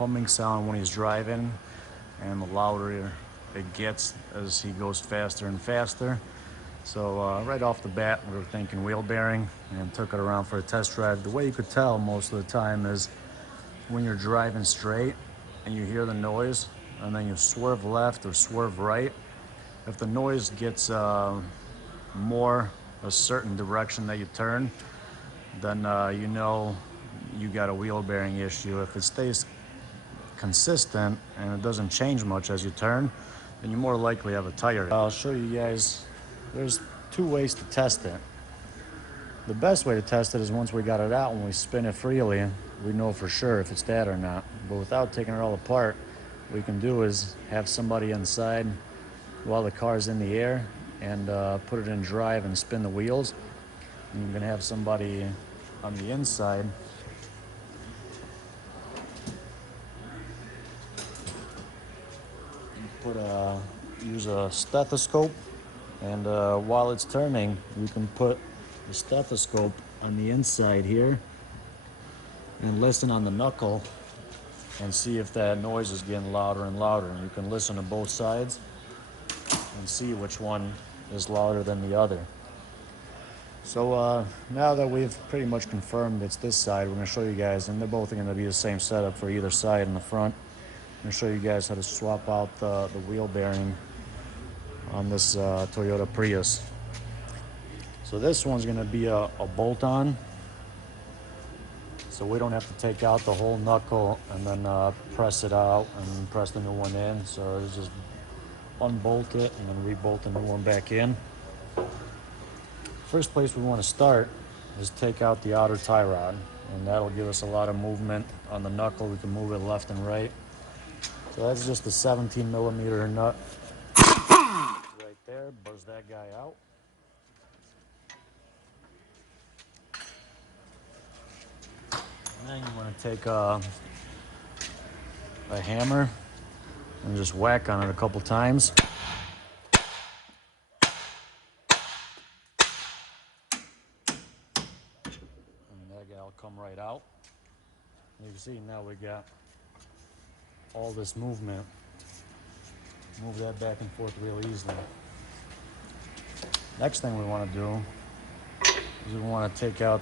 humming sound when he's driving, and the louder it gets as he goes faster and faster. So right off the bat, we were thinking wheel bearing and took it around for a test drive. The way you could tell most of the time is when you're driving straight and you hear the noise and then you swerve left or swerve right. If the noise gets more a certain direction that you turn, then you know you got a wheel bearing issue. If it stays consistent and it doesn't change much as you turn, then you more likely have a tire. I'll show you guys, there's two ways to test it. The best way to test it is once we got it out, when we spin it freely, we know for sure if it's that or not. But without taking it all apart, what we can do is have somebody inside while the car's in the air and put it in drive and spin the wheels. And you can have somebody on the inside use a stethoscope, and while it's turning, you can put the stethoscope on the inside here and listen on the knuckle and see if that noise is getting louder and louder. And you can listen to both sides and see which one is louder than the other. So now that we've pretty much confirmed it's this side, we're going to show you guys, and they're both going to be the same setup for either side in the front. I'm going to show you guys how to swap out the wheel bearing on this Toyota Prius. So this one's going to be a bolt-on, so we don't have to take out the whole knuckle and then press it out and press the new one in. So it's just unbolt it and then rebolt the new one back in. First place we want to start is take out the outer tie rod, and that'll give us a lot of movement on the knuckle. We can move it left and right. So that's just a 17mm nut right there. Buzz that guy out. And then you want to take a hammer and just whack on it a couple times. And that guy will come right out. And you can see now we got all this movement. Move that back and forth real easily. Next thing we want to do is we want to take out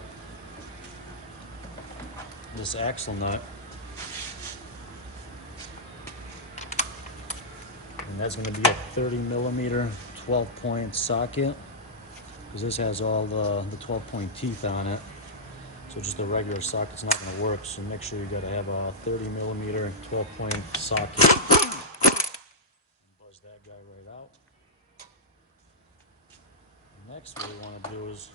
this axle nut, and that's going to be a 30mm 12-point socket, because this has all the 12-point teeth on it. So just a regular socket's not going to work, so make sure you got to have a 30mm 12-point socket. Buzz that guy right out. Next, what we want to do is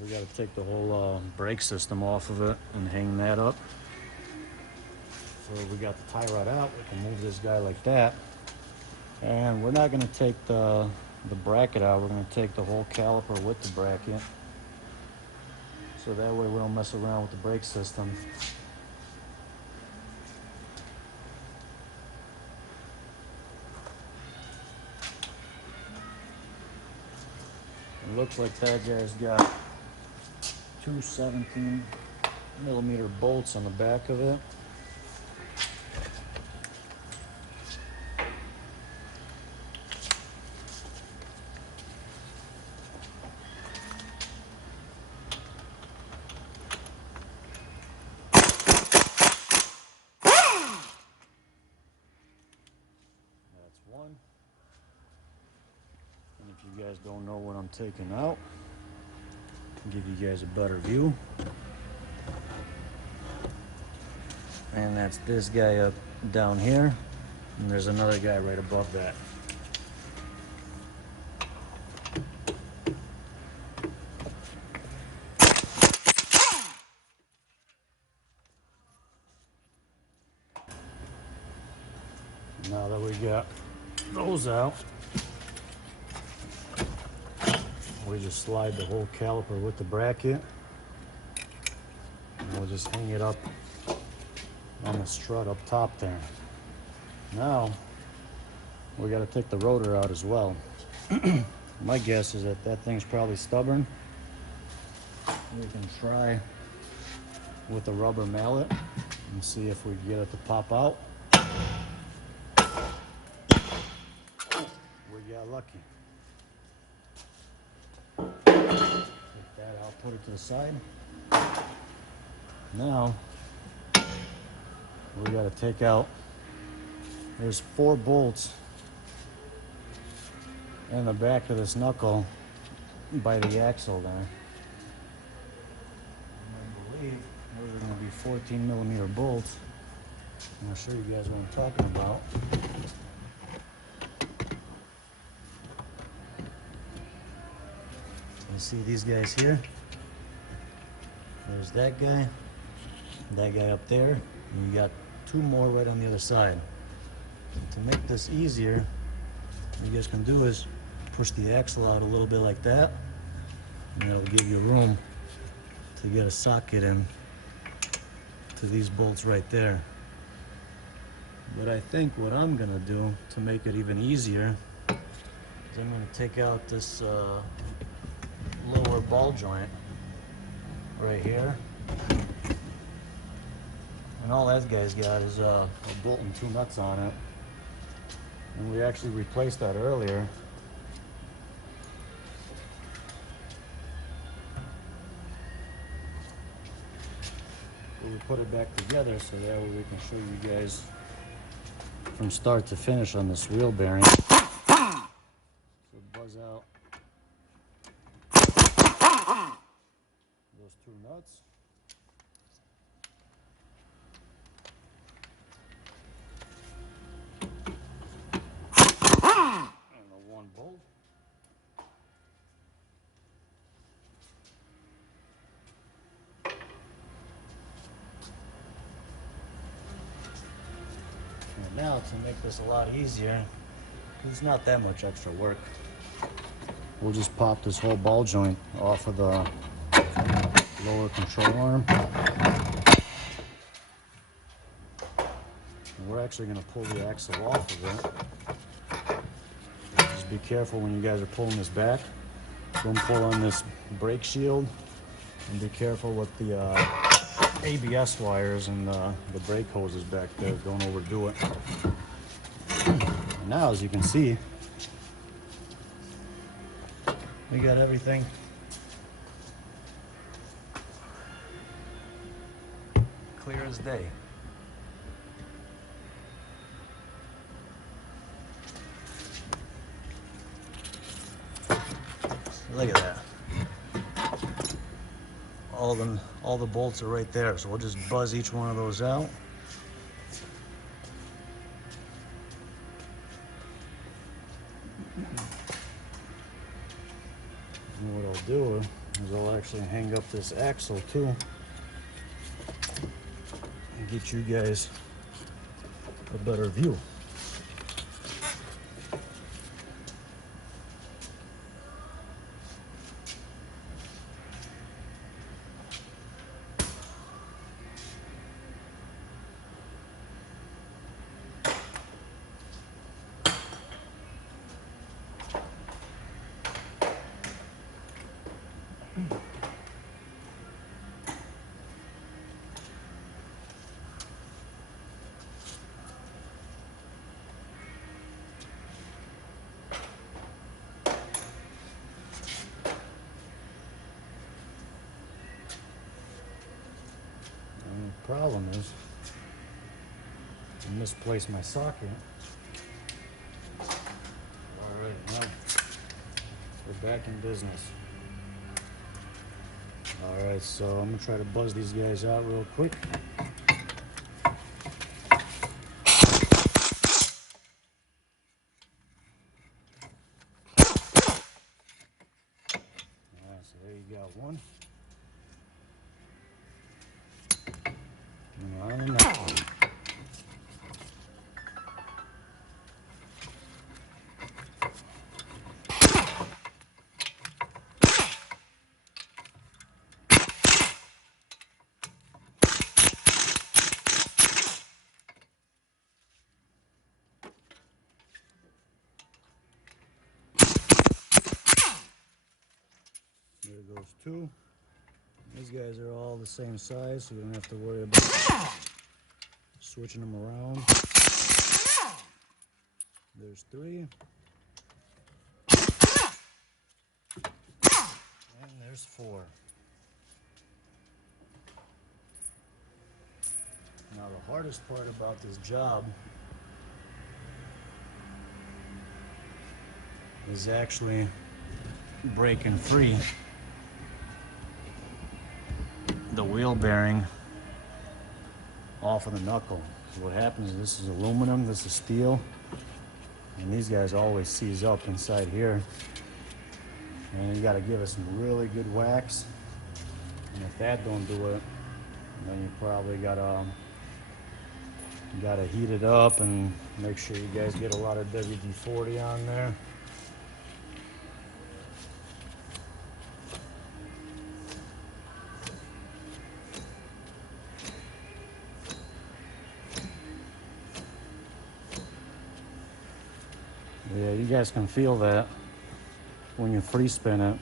we got to take the whole brake system off of it and hang that up. So we got the tie rod out. We can move this guy like that, and we're not going to take the bracket out. We're going to take the whole caliper with the bracket. So that way we don't mess around with the brake system. It looks like that guy's got two 17mm bolts on the back of it. One. And if you guys don't know what I'm taking out, I'll give you guys a better view. And that's this guy up down here, and there's another guy right above that. Now that we got those out, we just slide the whole caliper with the bracket, and we'll just hang it up on the strut up top there. Now we got to take the rotor out as well. My guess is that thing's probably stubborn. We can try with the rubber mallet and see if we can get it to pop out. We got lucky. Take that out, put it to the side. Now, we got to take out, there's 4 bolts in the back of this knuckle by the axle there. And I believe those are going to be 14 millimeter bolts. And I'll show you guys what I'm talking about. You see these guys here? There's that guy up there, and you got 2 more right on the other side. To make this easier, what you guys can do is push the axle out a little bit like that, and that'll give you room to get a socket in to these bolts right there. But I think what I'm gonna do to make it even easier is I'm gonna take out this lower ball joint right here, and all that guy's got is a bolt and 2 nuts on it, and we actually replaced that earlier. But we put it back together so that way we can show you guys from start to finish on this wheel bearing. So buzz out those 2 nuts. And the 1 bolt. And now to make this a lot easier, because it's not that much extra work, we'll just pop this whole ball joint off of the lower control arm. And we're actually going to pull the axle off of it. Just be careful when you guys are pulling this back. Don't pull on this brake shield, and be careful with the ABS wires and the brake hoses back there. Don't overdo it. And now, as you can see, we got everything clear as day. Look at that. All the bolts are right there, so we'll just buzz each one of those out. And what I'll do is I'll actually hang up this axle too and get you guys a better view. The problem is I misplaced my socket. Alright, now we're back in business. Alright, so I'm going to try to buzz these guys out real quick. Alright, so there you got one. And on the next one. There goes 2. These guys are all the same size, so you don't have to worry about Switching them around. There's 3. And there's 4. Now the hardest part about this job is actually breaking free the wheel bearing off of the knuckle. So what happens is this is aluminum, this is steel, and these guys always seize up inside here. And you got to give it some really good wax. And if that don't do it, then you probably gotta heat it up and make sure you guys get a lot of WD-40 on there. Yeah, you guys can feel that when you free spin it.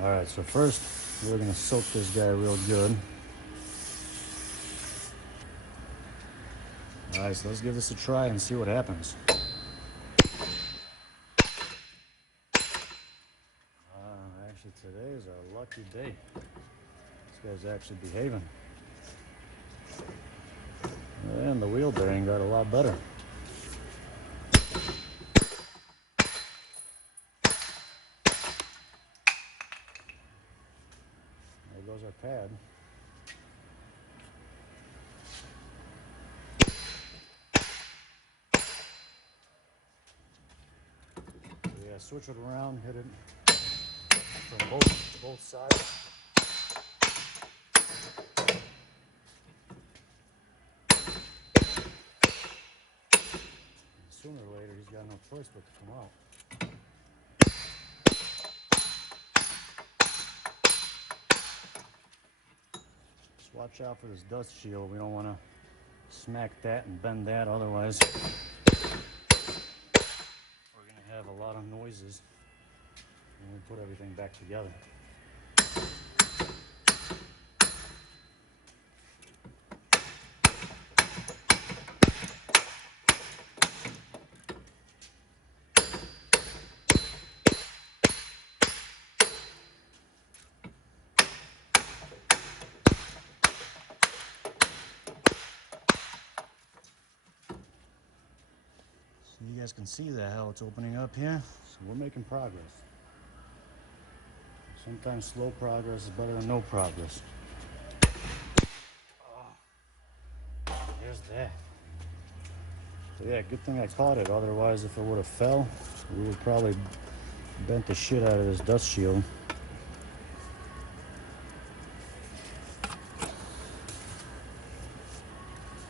All right, so first we're gonna soak this guy real good. All right, so let's give this a try and see what happens. Actually, today is our lucky day. This guy's actually behaving. And the wheel bearing got a lot better. There goes our pad. So yeah, switch it around, hit it from both sides. And sooner or later, he's got no choice but to come out. Just watch out for this dust shield. We don't want to smack that and bend that, otherwise we're going to have a lot of noises when we put everything back together. So you guys can see that how it's opening up here. So we're making progress. Sometimes slow progress is better than no progress. Oh, there's that. So yeah, good thing I caught it. Otherwise, if it would have fell, we would probably bent the shit out of this dust shield.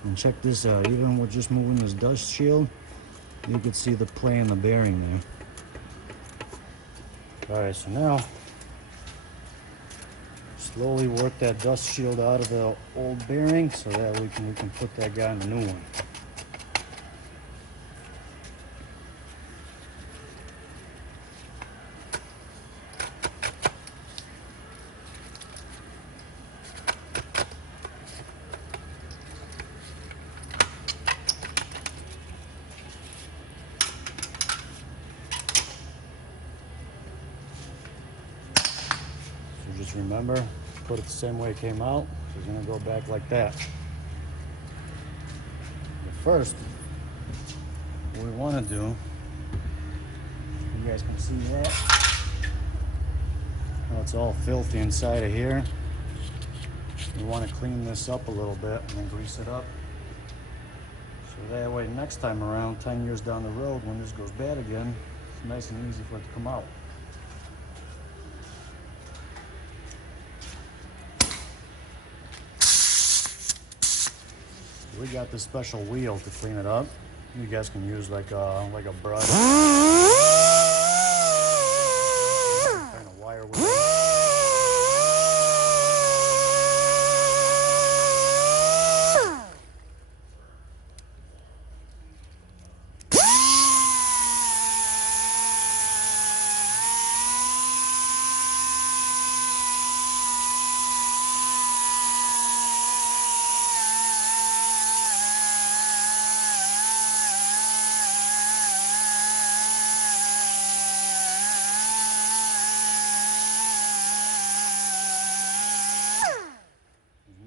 And check this out. Even with just moving this dust shield, you can see the play in the bearing there. All right, so now slowly work that dust shield out of the old bearing so that we can put that guy in the new one. So just remember, put it the same way it came out. So it's gonna go back like that. But first, what we wanna do, you guys can see that. Well, it's all filthy inside of here. We wanna clean this up a little bit and then grease it up. So that way next time around, 10 years down the road, when this goes bad again, it's nice and easy for it to come out. We got this special wheel to clean it up. You guys can use like a brush. Kind of wire wheel.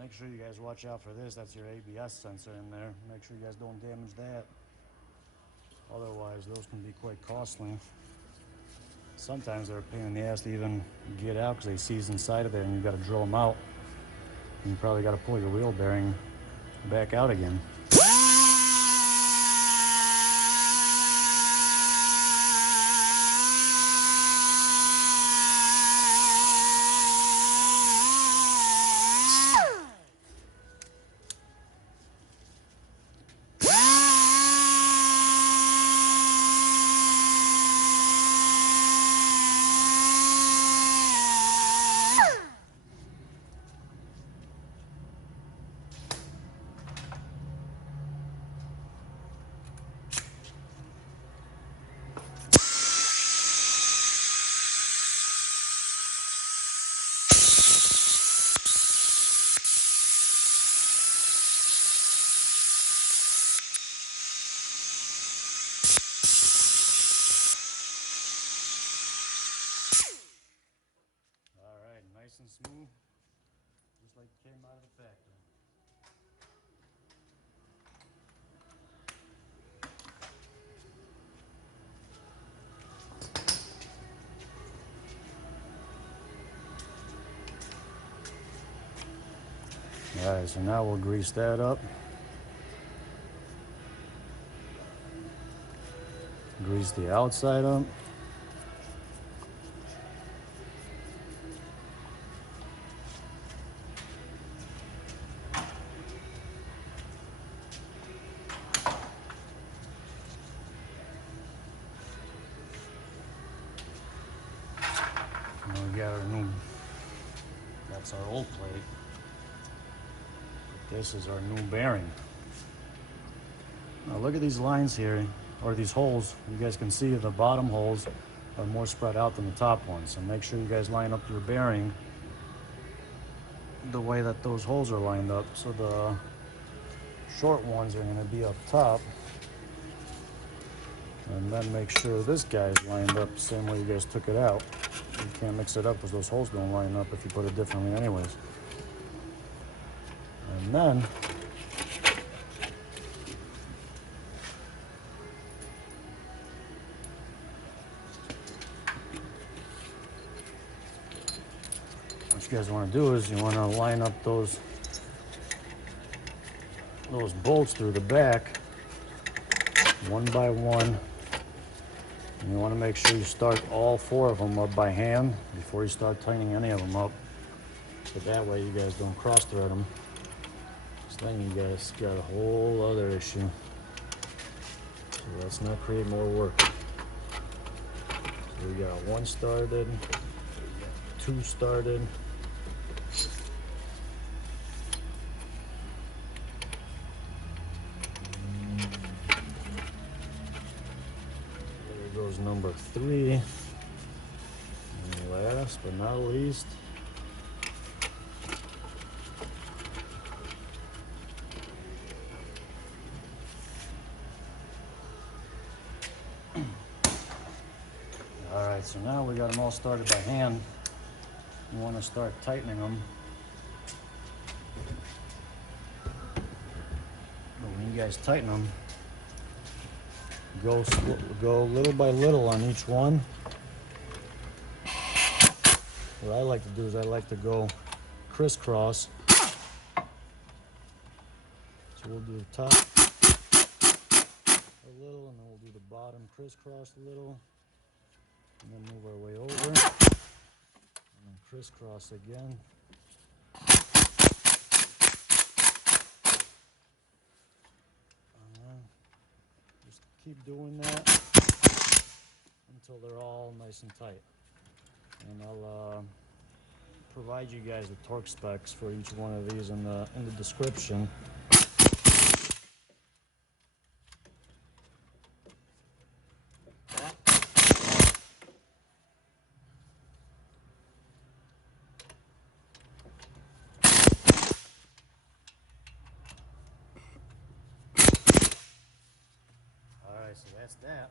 make sure you guys watch out for this. That's your ABS sensor in there. Make sure you guys don't damage that. Otherwise, those can be quite costly. Sometimes they're a pain in the ass to even get out because they seize inside of there and you got to drill them out. And you probably got to pull your wheel bearing back out again. Nice and smooth, just like it came out of the factory. Alright, so now we'll grease that up. Grease the outside up. We got our new, that's our old plate. But this is our new bearing. Now look at these lines here, or these holes. You guys can see the bottom holes are more spread out than the top ones. So make sure you guys line up your bearing the way that those holes are lined up. So the short ones are going to be up top. And then make sure this guy's lined up the same way you guys took it out. You can't mix it up because those holes don't line up if you put it differently anyways. And then what you guys want to do is you want to line up those bolts through the back one by one. And you want to make sure you start all 4 of them up by hand before you start tightening any of them up. But that way you guys don't cross thread them. So then you guys got a whole other issue. So let's not create more work. So we got 1 started, 2 started. Goes number 3, and last but not least, all right, so now we got them all started by hand. You want to start tightening them. But when you guys tighten them, go little by little on each one. What I like to do is I like to go crisscross. So we'll do the top a little, and then we'll do the bottom crisscross a little, and then move our way over, and then crisscross again. Keep doing that until they're all nice and tight. And I'll provide you guys the torque specs for each one of these in the description. Alright, so that's that.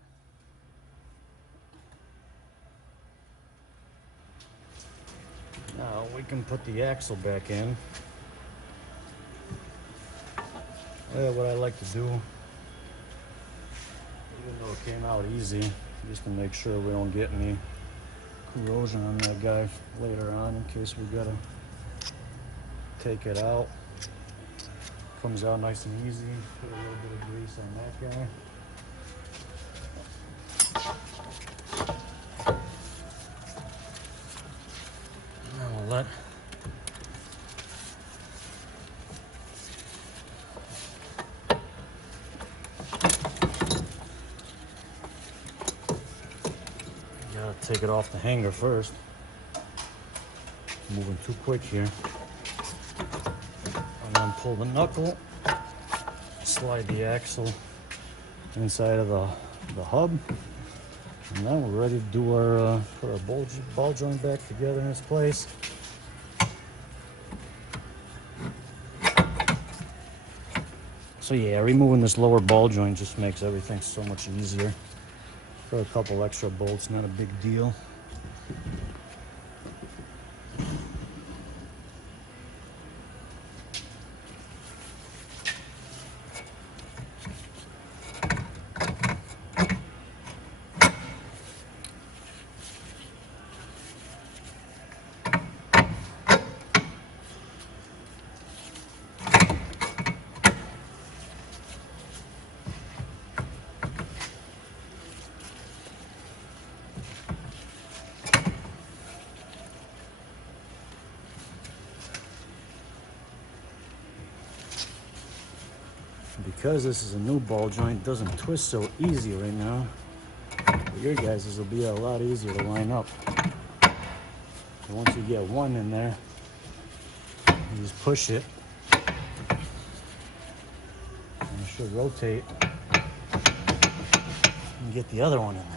Now we can put the axle back in. What I like to do, even though it came out easy, just to make sure we don't get any corrosion on that guy later on in case we gotta take it out. Comes out nice and easy. Put a little bit of grease on that guy. Now we'll let take it off the hanger first. Moving too quick here. And then pull the knuckle, slide the axle inside of the hub, and then we're ready to do our put our ball joint back together in its place. So yeah, removing this lower ball joint just makes everything so much easier. For a couple extra bolts, not a big deal. Because this is a new ball joint, it doesn't twist so easy right now. For your guys, this will be a lot easier to line up. So once you get one in there, you just push it, and it should rotate and get the other one in there.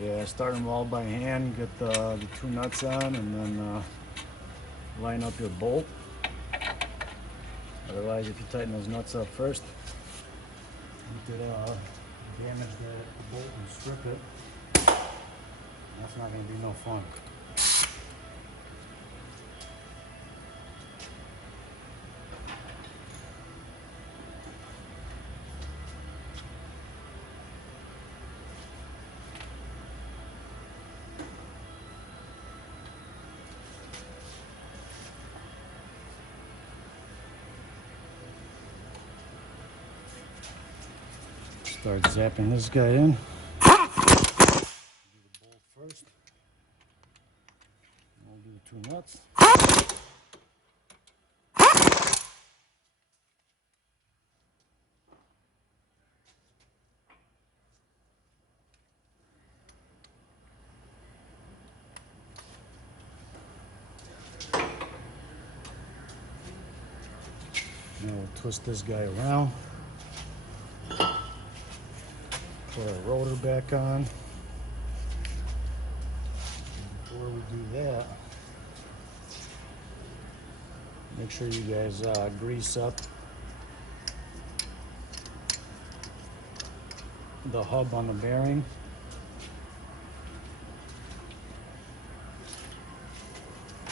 Yeah, start them all by hand, get the two nuts on, and then line up your bolt. Otherwise, if you tighten those nuts up first, you could damage the bolt and strip it. That's not going to be no fun. Start zapping this guy in. Do the bolt first. We'll do the two nuts. Now we'll twist this guy around. Put our rotor back on. Before we do that, make sure you guys grease up the hub on the bearing.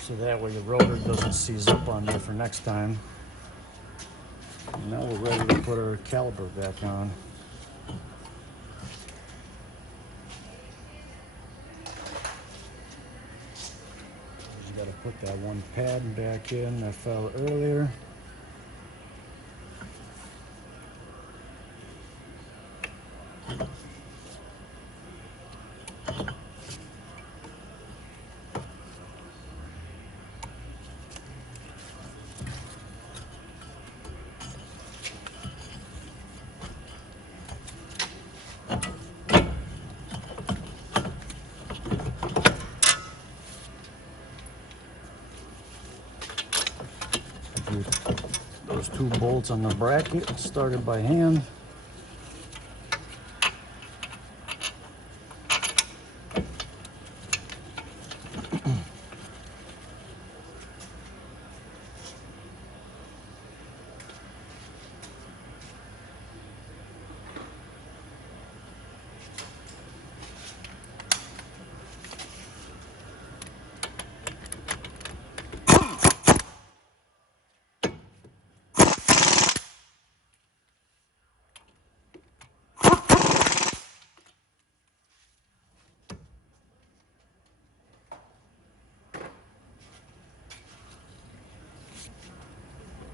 So that way the rotor doesn't seize up on there for next time. And now we're ready to put our caliper back on. Got to put that one pad back in that fell earlier. with those 2 bolts on the bracket started by hand.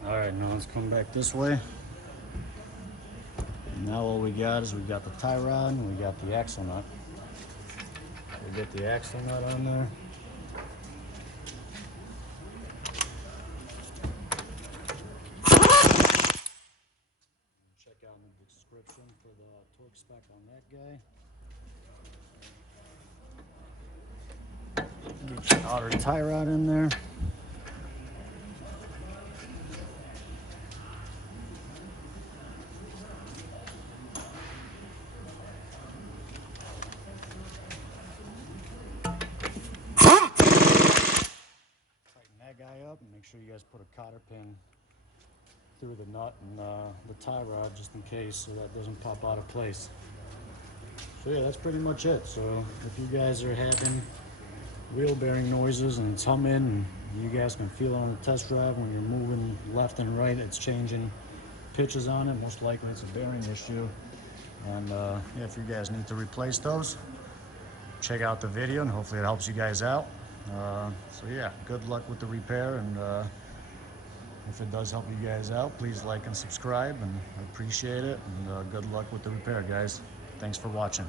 Alright, now let's come back this way. Now all we got is we got the tie rod and we got the axle nut. We'll get the axle nut on there. Check out the description for the torque spec on that guy. Get your outer tie rod in there. Guy up and make sure you guys put a cotter pin through the nut and the tie rod just in case, so that doesn't pop out of place. So yeah, that's pretty much it. So if you guys are having wheel bearing noises and it's humming and you guys can feel it on the test drive when you're moving left and right, it's changing pitches on it, most likely it's a bearing issue. And yeah, if you guys need to replace those, check out the video and hopefully it helps you guys out. So yeah, good luck with the repair, and if it does help you guys out, please like and subscribe, and I appreciate it, and good luck with the repair, guys. Thanks for watching.